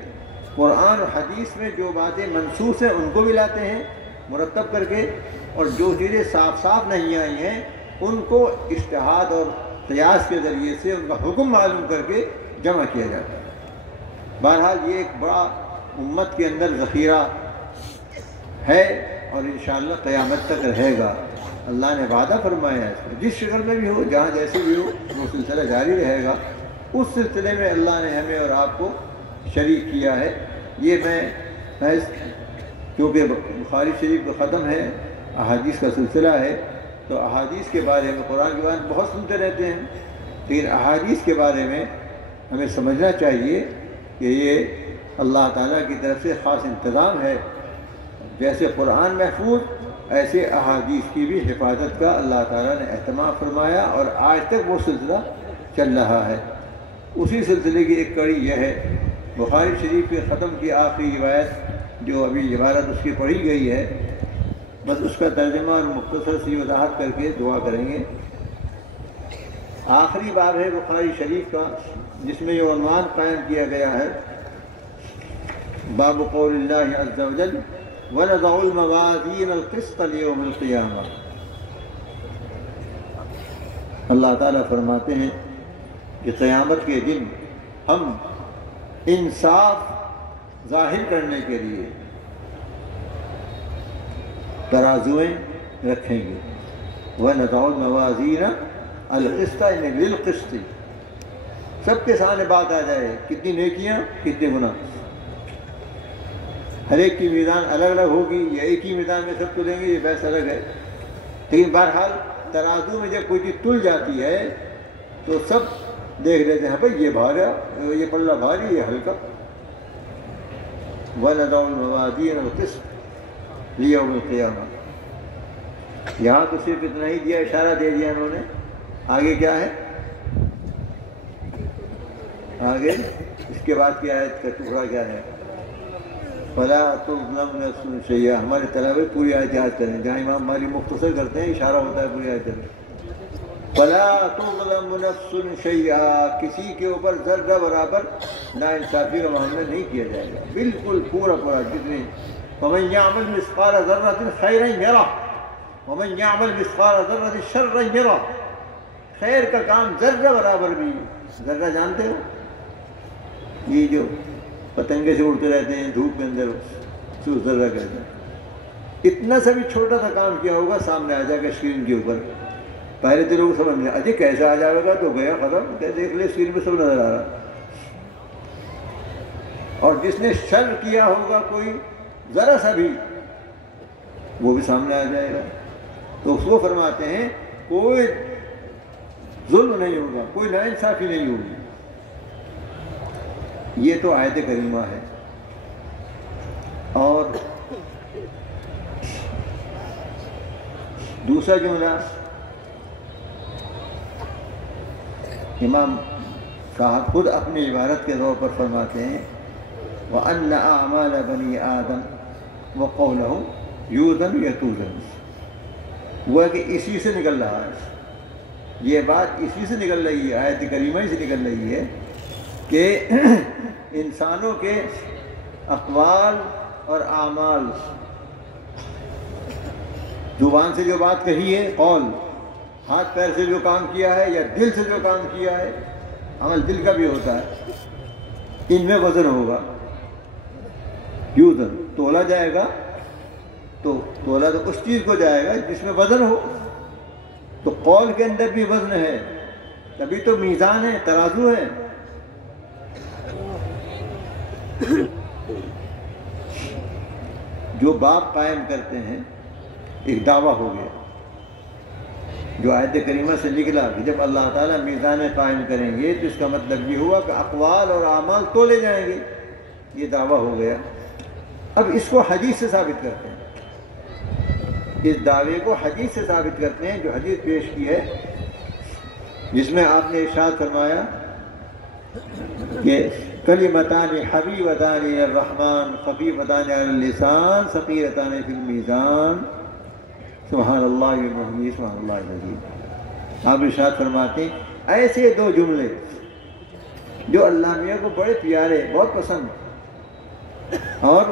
قرآن اور حدیث میں جو باتیں منسوخ ہیں ان کو بھی لاتے ہیں مرتب کر کے، اور جو چیزیں صاف صاف نہیں آئی ہیں ان کو اجتہاد اور قیاس کے ذریعے سے ان کا حکم معلوم کر کے جمع کیا جاتا ہے. بہرحال یہ ایک بڑا امت کے اندر ذخیرہ ہے اور انشاءاللہ قیامت تک رہے گا. اللہ نے وعدہ فرمایا ہے، جس شکل میں بھی ہو، جہاں جیسے بھی ہو، وہ سلسلہ جاری رہے گا. اس سلسلے میں اللہ نے ہمیں اور آپ کو شریک کیا ہے. یہ میں کیونکہ بخاری شریف کا ختم ہے، احادیث کا سلسلہ ہے، تو احادیث کے بارے میں قرآن کے بارے میں بہت سنتے رہتے ہیں، لیکن احادیث کے بارے میں ہمیں سمجھنا چاہیے کہ یہ اللہ تعالیٰ کی طرف سے خاص انتظام ہے. جیسے قرآن محفوظ، ایسے احادیث کی بھی حفاظت کا اللہ تعالیٰ نے اہتمام فرمایا اور آج تک وہ سلسلہ چل رہا ہے. اسی سلسلے کی ایک کڑی یہ ہے، بخاری شریف کے ختم کی آخری روایت جو ابھی عبارت اس کی پڑھی گئی ہے، بس اس کا ترجمہ اور مختصر سی وضاحت کر کے دعا کریں گے. آخری باب ہے بخاری شریف کا جس میں یہ عنوان قائم کیا گیا ہے باب قول اللہ عز وجل وَنَضَعُ الْمَوَازِينَ الْقِسْطَ لِيَوْمِ الْقِيَامَةِ۔ اللہ تعالیٰ فرماتے ہیں کہ قیامت کے دن ہم انصاف ظاہر کرنے کے لیے ترازویں رکھیں گے۔ وَنَضَعُ الْمَوَازِينَ الْقِسْطَ یعنی لِلْقِسْطِ، سب کے سامنے بات آ جائے، کتنی نیکیاں کتنے گناہ، ہر ایک کی میزان الگ الگ ہوگی یا ایک ہی میزان میں سب تلیں گے، یہ بحث الگ ہے۔ لیکن بہرحال ترازو میں جب کوئی چیز تل جاتی ہے تو سب دیکھ لیتے ہیں بھائی یہ بھاری، یہ پلہ بھاری، یہ ہلکا۔ وَنَضَعُ الْمَوَازِينَ الْقِسْطَ لِيَوْمِ الْقِيَامَةِ۔ یہاں تو صرف اتنا ہی دیا، اشارہ دے دیا انہوں نے۔ آگے کیا ہے؟ آگے اس کے بعد کی آیت کا ٹکڑا کیا ہے؟ فَلَا تُظْلَمُ نَفْسٌ شَيْئًا۔ ہمارے طلبہ پوری آیت یاد کریں، جہاں امام مالک مختصر کرتے ہیں اشارہ ہوتا ہے پوری آیت کریں۔ فَلَا تُظْلَمُ نَفْسٌ شَيْئًا، کسی کے اوپر ذرہ برابر ناانصافی کا معاملہ نہیں کیا جائے گا، بالکل پورا جتنے۔ وَمَنْ يَعْمَلْ مِثْقَالَ ذَرَّةٍ خَيْرًا يَرَهُ وَمَنْ يَعْمَلْ مِثْقَالَ ذَرَّةٍ شَرًّا يَرَهُ۔ خیر کا کام ذرہ برابر بھی، ذرہ جانتے ہو یہ جو پتنگے سے اڑتے رہتے ہیں دھوپ کے اندر، اس ذرہ کہتے ہیں، اتنا سا بھی چھوٹا سا کام کیا ہوگا سامنے آ جائے گا اسکرین کے اوپر۔ پہلے تو لوگ سمجھ لیں اجے کیسے آ جائے گا، تو گیا ختم، دیکھ لے اسکرین پہ سب نظر آ رہا۔ اور جس نے شر کیا ہوگا کوئی ذرا سا بھی، وہ بھی سامنے آ جائے گا۔ تو اس کو فرماتے ہیں کوئی ظلم نہیں ہوگا، کوئی ناانصافی نہیں ہوگی۔ یہ تو آیت کریمہ ہے۔ اور دوسرا جملہ امام صاحب خود اپنی عبارت کے طور پر فرماتے ہیں وَأَنَّ أَعْمَالَ بَنِي آدَمَ وَقَوْلَهُمْ يُوزَنُ يَتُوزَنُ۔ وہ ہے کہ اسی سے نکل رہا ہے، یہ بات اسی سے نکل رہی ہے، آیت کریمہ ہی سے نکل رہی ہے کہ انسانوں کے اقوال اور اعمال، زبان سے جو بات کہی ہے قول، ہاتھ پیر سے جو کام کیا ہے یا دل سے جو کام کیا ہے، عمل دل کا بھی ہوتا ہے، ان میں وزن ہوگا، یوزن تولا جائے گا۔ تو تولا تو اس چیز کو جائے گا جس میں وزن ہو، تو قول کے اندر بھی وزن ہے، تبھی تو میزان ہے، ترازو ہے۔ جو باب قائم کرتے ہیں، ایک دعویٰ ہو گیا جو آیت کریمہ سے نکلا کہ جب اللہ تعالیٰ میزان قائم کریں گے تو اس کا مطلب یہ ہوا کہ اقوال اور اعمال تولے جائیں گے، یہ دعویٰ ہو گیا۔ اب اس کو حدیث سے ثابت کرتے ہیں، اس دعوے کو حدیث سے ثابت کرتے ہیں، جو حدیث پیش کی ہے جس میں آپ نے ارشاد فرمایا کہ کلمتان حبیبتان الرحمن خفیفتان علی اللسان ثقیلتان فی المیزان سبحان اللہ وبحمدہ سبحان اللہ العظیم۔ آپ ارشاد فرماتے ہیں ایسے دو جملے جو اللہ میاں کو بڑے پیارے، بہت پسند، اور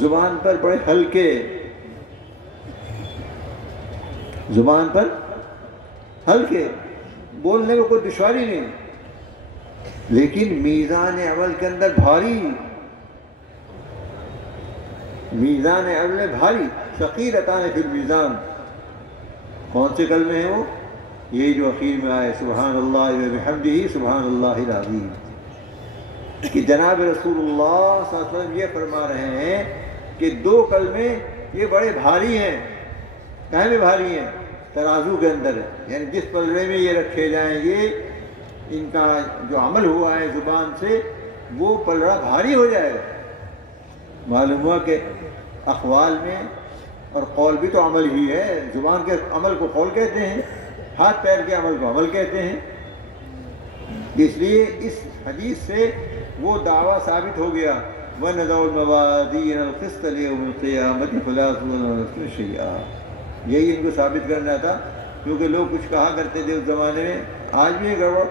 زبان پر بڑے ہلکے، زبان پر ہلکے، بولنے میں کوئی دشواری نہیں، لیکن میزان عمل کے اندر بھاری، میزان عمل میں بھاری، ثقیلتان فی المیزان۔ کون سے کلمے ہیں وہ؟ یہ جو اخیر میں آئے سبحان اللہ وبحمدہ سبحان اللہ العظیم، کہ جناب رسول اللہ صلی اللہ علیہ وسلم یہ فرما رہے ہیں کہ دو کلمے یہ بڑے بھاری ہیں۔ کہیں میں بھاری ہیں؟ ترازو کے اندر ہے، یعنی جس پلڑے میں یہ رکھے جائیں گے، ان کا جو عمل ہوا ہے زبان سے، وہ پلڑا بھاری ہو جائے گا۔ معلوم ہوا کہ اقوال میں، اور قول بھی تو عمل ہی ہے، زبان کے عمل کو قول کہتے ہیں، ہاتھ پیر کے عمل کو عمل کہتے ہیں۔ اس لیے اس حدیث سے وہ دعویٰ ثابت ہو گیا وَنَضَعُ الْمَوَازِينَ الْقِسْطَ لِيَوْمِ الْقِيَامَةِ فَلَا تُظْلَمُ نَفْسٌ شَيْئًا۔ یہی ان کو ثابت کرنا تھا، کیونکہ لوگ کچھ کہا کرتے تھے اس زمانے میں، آج بھی ہے گڑبڑ،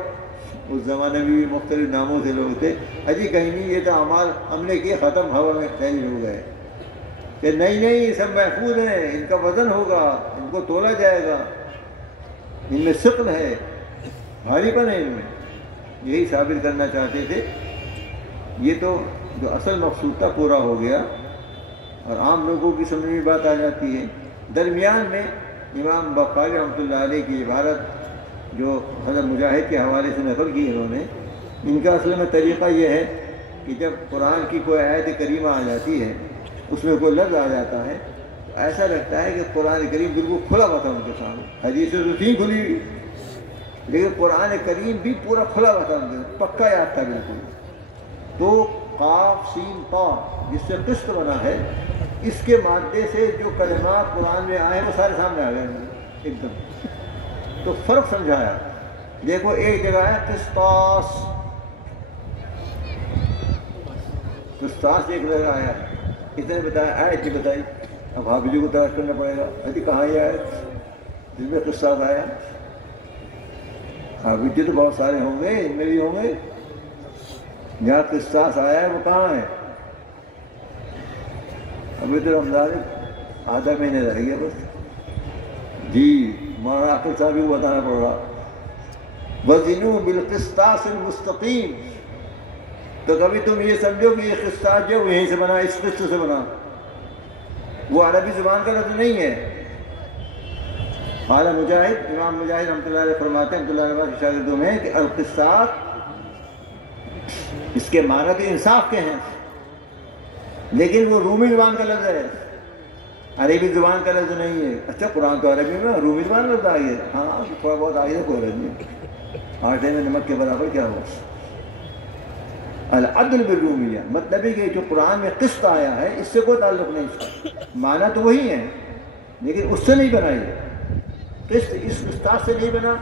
اس زمانے میں بھی مختلف ناموں سے لوگ تھے. اجی کہیں نہیں یہ تو اعمال ہم نے کیے ختم ہوا میں پھیل ہو گئے کہ نہیں یہ سب محفوظ ہیں, ان کا وزن ہوگا, ان کو تولا جائے گا, ان میں ثقل ہے, بھاری پن ہے ان میں. یہی ثابت کرنا چاہتے تھے. یہ تو جو اصل مقصود تھا پورا ہو گیا اور عام لوگوں کی سمجھ میں بات آ جاتی ہے. درمیان میں امام بخاری رحمۃ اللہ علیہ کی عبارت جو حضرت مجاہد کے حوالے سے نقل کی انہوں نے, ان کا اصل میں طریقہ یہ ہے کہ جب قرآن کی کوئی آیت کریمہ آ جاتی ہے, اس میں کوئی لفظ آ جاتا ہے, تو ایسا لگتا ہے کہ قرآن کریم بالکل کھلا ہوا تھا ان کے سامنے. حدیثیں تو تھیں کھلی ہوئی, لیکن قرآن کریم بھی پورا کھلا ہوا تھا ان کے, پکا یاد تھا بالکل. تو قاف سین طا جس سے قسط بنا ہے, اس کے مادے سے جو کلمات قرآن میں آئے وہ سارے سامنے آ گئے ایک دم. تو فرق سمجھایا. دیکھو ایک جگہ ہے قسطاس, قسطاس ایک جگہ آیا, اتنے بتایا آیت کی بتائی. اب حافظی کو تلاش کرنا پڑے گا ابھی کہاں یہ آیت جس میں قسطاس آیا. حافظی تو بہت سارے ہوں گے, ان میں بھی ہوں گے. جہاں قسطاس آیا ہے وہ کہاں ہے؟ ابھی تو رمضان آدھا مہینے رہ گیا بس. جی مولانا آخر صاحب کو بتانا پڑ رہا. وزنوا بالقسطاس المستقیم. تو کبھی تم یہ سمجھو کہ یہ قسطاس جو یہیں سے بنا, اس قسط سے بنا, وہ عربی زبان کا لفظ نہیں ہے. اعلیٰ مجاہد, امام مجاہد رحمۃ اللہ علیہ فرماتے ہیں, رحمۃ اللہ علیہ کے شاگردوں میں, کہ القسطاس اس کے معنی تو انصاف کے ہیں, لیکن وہ رومی زبان کا لفظ ہے, عربی زبان کا لفظ نہیں ہے. اچھا قرآن تو عربی میں رومی زبان لفظ آئی ہے, ہاں تھوڑا بہت آئی ہے, کوئی رہی نہیں, آٹے میں نمک کے برابر کیا ہو. العدل بالرومیہ مطلب ہے کہ جو قرآن میں قسط آیا ہے اس سے کوئی تعلق نہیں. اس کا معنی تو وہی ہے, لیکن اس سے نہیں بنائی. قسط اس قسطاس سے نہیں بنا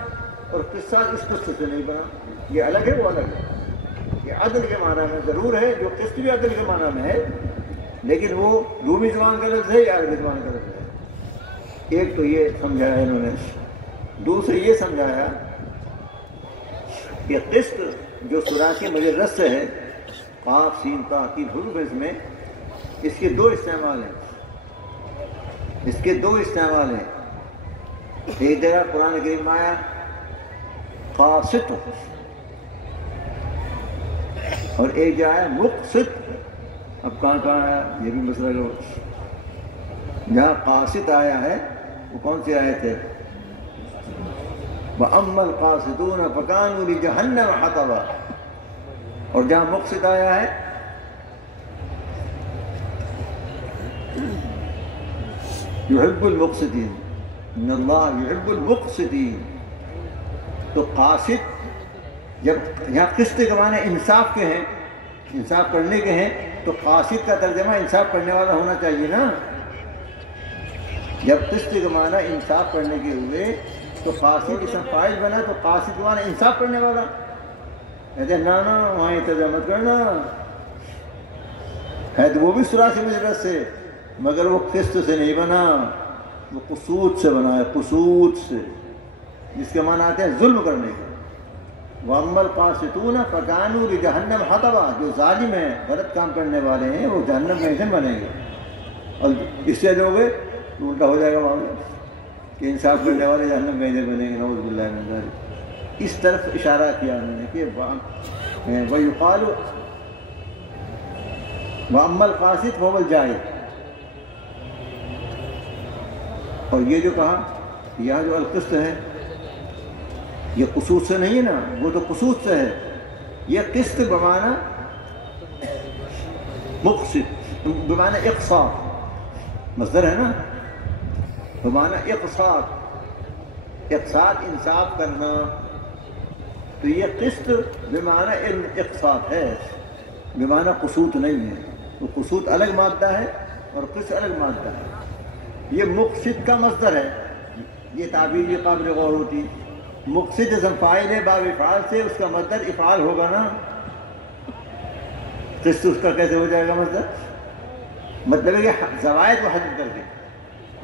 اور قسطاس اس قسط سے نہیں بنا, یہ الگ ہے, وہ الگ ہے. یہ عدل کے معنی میں ضرور ہے, جو قسط بھی عدل کے معنی میں ہے, لیکن وہ رومی زبان کا لفظ ہے یا عربی زبان کا لفظ ہے. ایک تو یہ سمجھایا انہوں نے. دوسرے یہ سمجھایا کہ قسط جو ثلاثی مجرد سے ہے, قاف سین طا کی حروف اس میں, اس کے دو استعمال ہیں. اس کے دو استعمال ہیں. ایک جگہ قرآن کریم میں آیا قاسط, اور ایک جگہ ہے مقسط. اب کہاں آیا یہ بھی مسئلہ لو. جہاں قاسط آیا ہے وہ کون سی آیت ہے؟ وَأَمَّا الْقَاسِطُونَ فَكَانُوا لِجَهَنَّمَ حَطَبًا. اور جہاں مقسط آیا ہے يُحِبُّ الْمُقْسِطِينَ, إِنَّ اللَّهَ يُحِبُّ الْمُقْسِطِينَ. تو قاسط جب یہاں قسط کے معنی انصاف کے ہیں, انصاف کرنے کے ہیں, تو قاسط کا ترجمہ انصاف کرنے والا ہونا چاہیے نا. جب قسط کے معنی انصاف کرنے کے ہوئے تو قاسط اسم فاعل بنا, تو قاسط کے معنی انصاف کرنے والا. کہتے ہیں نا وہاں انتظام مت کرنا ہے, تو وہ بھی ثلاثی مجرد سے, مگر وہ قسط سے نہیں بنا, وہ قسوط سے بنا ہے, قسوط سے, جس کے معنی آتے ہیں ظلم کرنے کے. وَأَمَّا الْقَاسِطُونَ فَكَانُوا لِجَهَنَّمَ حَطَبًا. جو ظالم ہیں, غلط کام کرنے والے ہیں, وہ جہنم میں ایندھن بنیں گے. اور اس سے جو گے تو الٹا ہو جائے گا معاملہ کہ انصاف کرنے والے جہنم میں ایندھن بنیں گے. نعوذ باللہ من ذلک. اس طرف اشارہ کیا انہوں نے کہ وَيُقَالُ وَأَمَّا الْقَاسِطُ فَهُوَ الْجَاهِدُ. اور یہ جو کہا یہاں جو القسط ہے یہ قسوط سے نہیں ہے نا, وہ تو قسوط سے ہے. یہ قسط بمعنی مقسط, بمعنی اقساط, مصدر ہے نا, بمعنی اقساط, اقساط انصاف کرنا. تو یہ قسط بمعنی اقساط ہے, بمعنی قسوط نہیں ہے. تو قسوط الگ مادہ ہے اور قسط الگ مادہ ہے. یہ مقسط کا مصدر ہے, یہ تعبیر یہ قابل غور ہوتی. مقصد اسم فاعل ہے باب افعال سے, اس کا مصدر افعال ہوگا نا. قسط اس کا کیسے ہو جائے گا مصدر؟ مطلب ہے کہ زوائد کو حذف کر کے,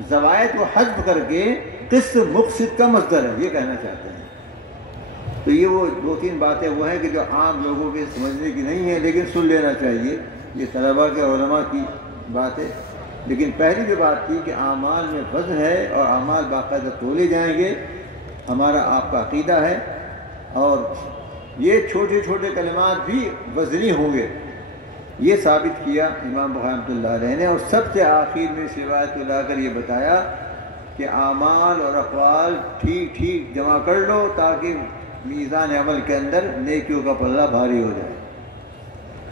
زوائد کو حذف کر کے قسط مقصد کا مصدر ہے, یہ کہنا چاہتے ہیں. تو یہ وہ 2-3 باتیں وہ ہیں کہ جو عام لوگوں کے سمجھنے کی نہیں ہیں، لیکن سن لینا چاہیے، یہ طلباء کے علماء کی بات ہے۔ لیکن پہلی جو بات تھی کہ اعمال میں وزن ہے اور اعمال باقاعدہ تولے جائیں گے، ہمارا آپ کا عقیدہ ہے، اور یہ چھوٹے چھوٹے کلمات بھی وزنی ہوں گے، یہ ثابت کیا امام بخاری رحمۃ اللہ علیہ نے، اور سب سے آخر میں اس روایت کو لا کر یہ بتایا کہ اعمال اور اقوال ٹھیک ٹھیک جمع کر لو تاکہ میزان عمل کے اندر نیکیوں کا پلہ بھاری ہو جائے۔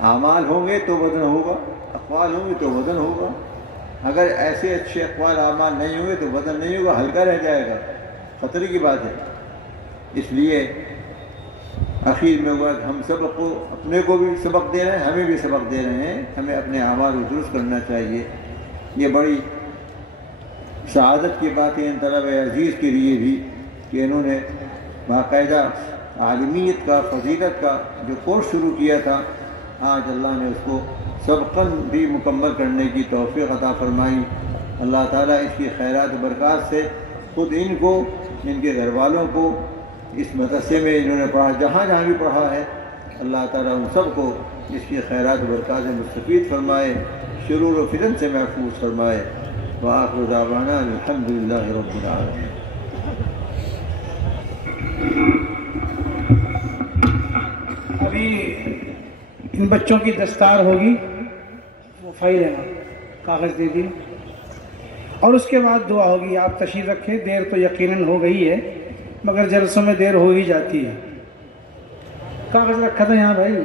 اعمال ہوں گے تو وزن ہوگا، اقوال ہوں گے تو وزن ہوگا۔ اگر ایسے اچھے اقوال اعمال نہیں ہوں گے تو وزن نہیں ہوگا، ہلکا رہ جائے گا، خطرے کی بات ہے۔ اس لیے اخیر میں ہوا کہ ہم سبق کو، اپنے کو بھی سبق دے رہے ہیں، ہمیں بھی سبق دے رہے ہیں، ہمیں اپنے اعمال کو درست کرنا چاہیے۔ یہ بڑی سعادت کی بات ہے ان طلبہ عزیز کے لیے بھی کہ انہوں نے باقاعدہ عالمیت کا، فضیلت کا جو کورس شروع کیا تھا، آج اللہ نے اس کو سبقاً بھی مکمل کرنے کی توفیق عطا فرمائی۔ اللہ تعالیٰ اس کی خیرات و برکات سے خود ان کو، ان کے گھر والوں کو، اس مدرسے میں انہوں نے پڑھا، جہاں جہاں بھی پڑھا ہے، اللہ تعالیٰ ان سب کو اس کی خیرات و برکات سے مستفید فرمائے، شرور و فتن سے محفوظ فرمائے۔ وآخر دعوانا الحمدللہ رب العالمین۔ ابھی ان بچوں کی دستار ہوگی، وہ فائل ہے نا، کاغذ دے دیے، اور اس کے بعد دعا ہوگی۔ آپ تشریف رکھیں، دیر تو یقیناً ہو گئی ہے، مگر جلسوں میں دیر ہو ہی جاتی ہے۔ کاغذ رکھا تھا یہاں بھائی،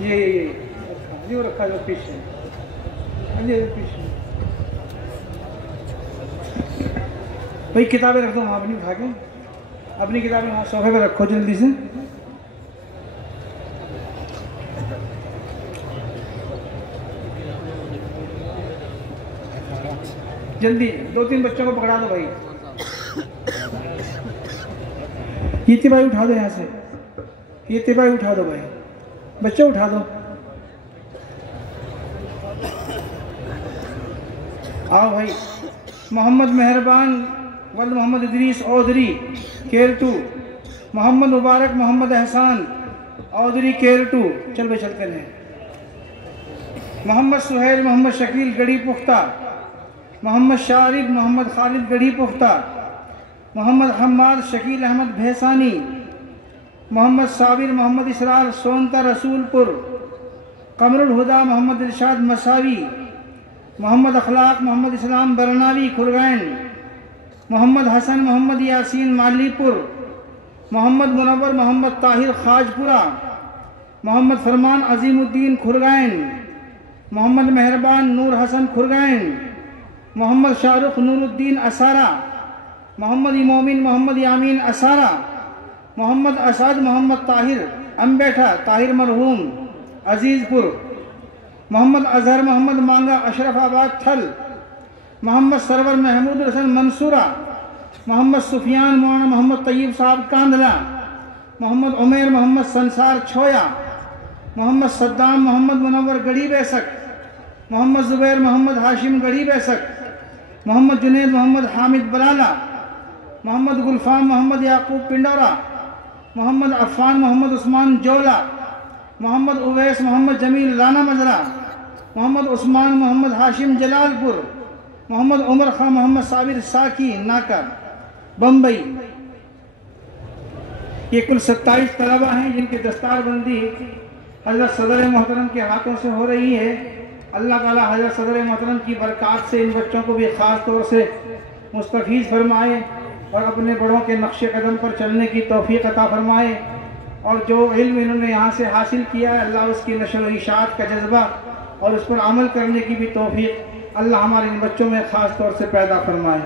یہ رکھا جو پیچھے، بھائی کتابیں رکھ دو وہاں، اپنی اٹھا کے اپنی کتابیں وہاں صوفے پہ رکھو جلدی سے۔ جلدی 2-3 بچوں کو پکڑا دو بھائی، یہ بھائی اٹھا دو یہاں سے، یہ بھائی اٹھا دو بھائی، بچے اٹھا دو، آؤ بھائی۔ محمد مہربان ولد محمد ادریس اودری کیئر 2، محمد مبارک محمد احسان اودری کیئر 2، چل بھائی چلتے رہیں۔ محمد سہیل محمد شکیل گڑھی پختہ، محمد شارف محمد خالد گڑھی پختہ، محمد حماد شکیل احمد بھیسانی، محمد صابر محمد اسرار سونتا رسول پور، قمر الہدا محمد ارشاد مساوی، محمد اخلاق محمد اسلام برناوی کھرگین، محمد حسن محمد یاسین مالی پور، محمد منور محمد طاہر خاجپورہ، محمد فرمان عظیم الدین کھرگین، محمد مہربان نور حسن کھرگین، محمد شاہ رخ نور الدین اسارہ، محمد مومن محمد یامین اسارہ، محمد اسعد محمد طاہر امبیٹھا طاہر مرحوم عزیز پور، محمد اظہر محمد مانگا اشرف آباد تھل، محمد سرور محمود حسن منصورہ، محمد سفیان مولانا محمد طیب صاحب کاندھلا، محمد عمیر محمد سنسار چھویا، محمد صدام محمد منور گڑھی بیسک، محمد زبیر محمد ہاشم گڑھی بیسک، محمد جنید محمد حامد بلالہ، محمد گلفام محمد یعقوب پنڈورہ، محمد عفان محمد عثمان جولا، محمد اویس محمد جمیل لانا مزرہ، محمد عثمان محمد ہاشم جلال پور، محمد عمر خان محمد صابر ساکی ناکا بمبئی۔ یہ کل 27 طلبہ ہیں جن کی دستار بندی حضرت صدر محترم کے ہاتھوں سے ہو رہی ہے۔ اللہ تعالیٰ حضرت صدر محترم کی برکات سے ان بچوں کو بھی خاص طور سے مستفیض فرمائے اور اپنے بڑوں کے نقش قدم پر چلنے کی توفیق عطا فرمائے، اور جو علم انہوں نے یہاں سے حاصل کیا ہے اللہ اس کی نشر و اشاعت کا جذبہ اور اس پر عمل کرنے کی بھی توفیق اللہ ہمارے ان بچوں میں خاص طور سے پیدا فرمائے۔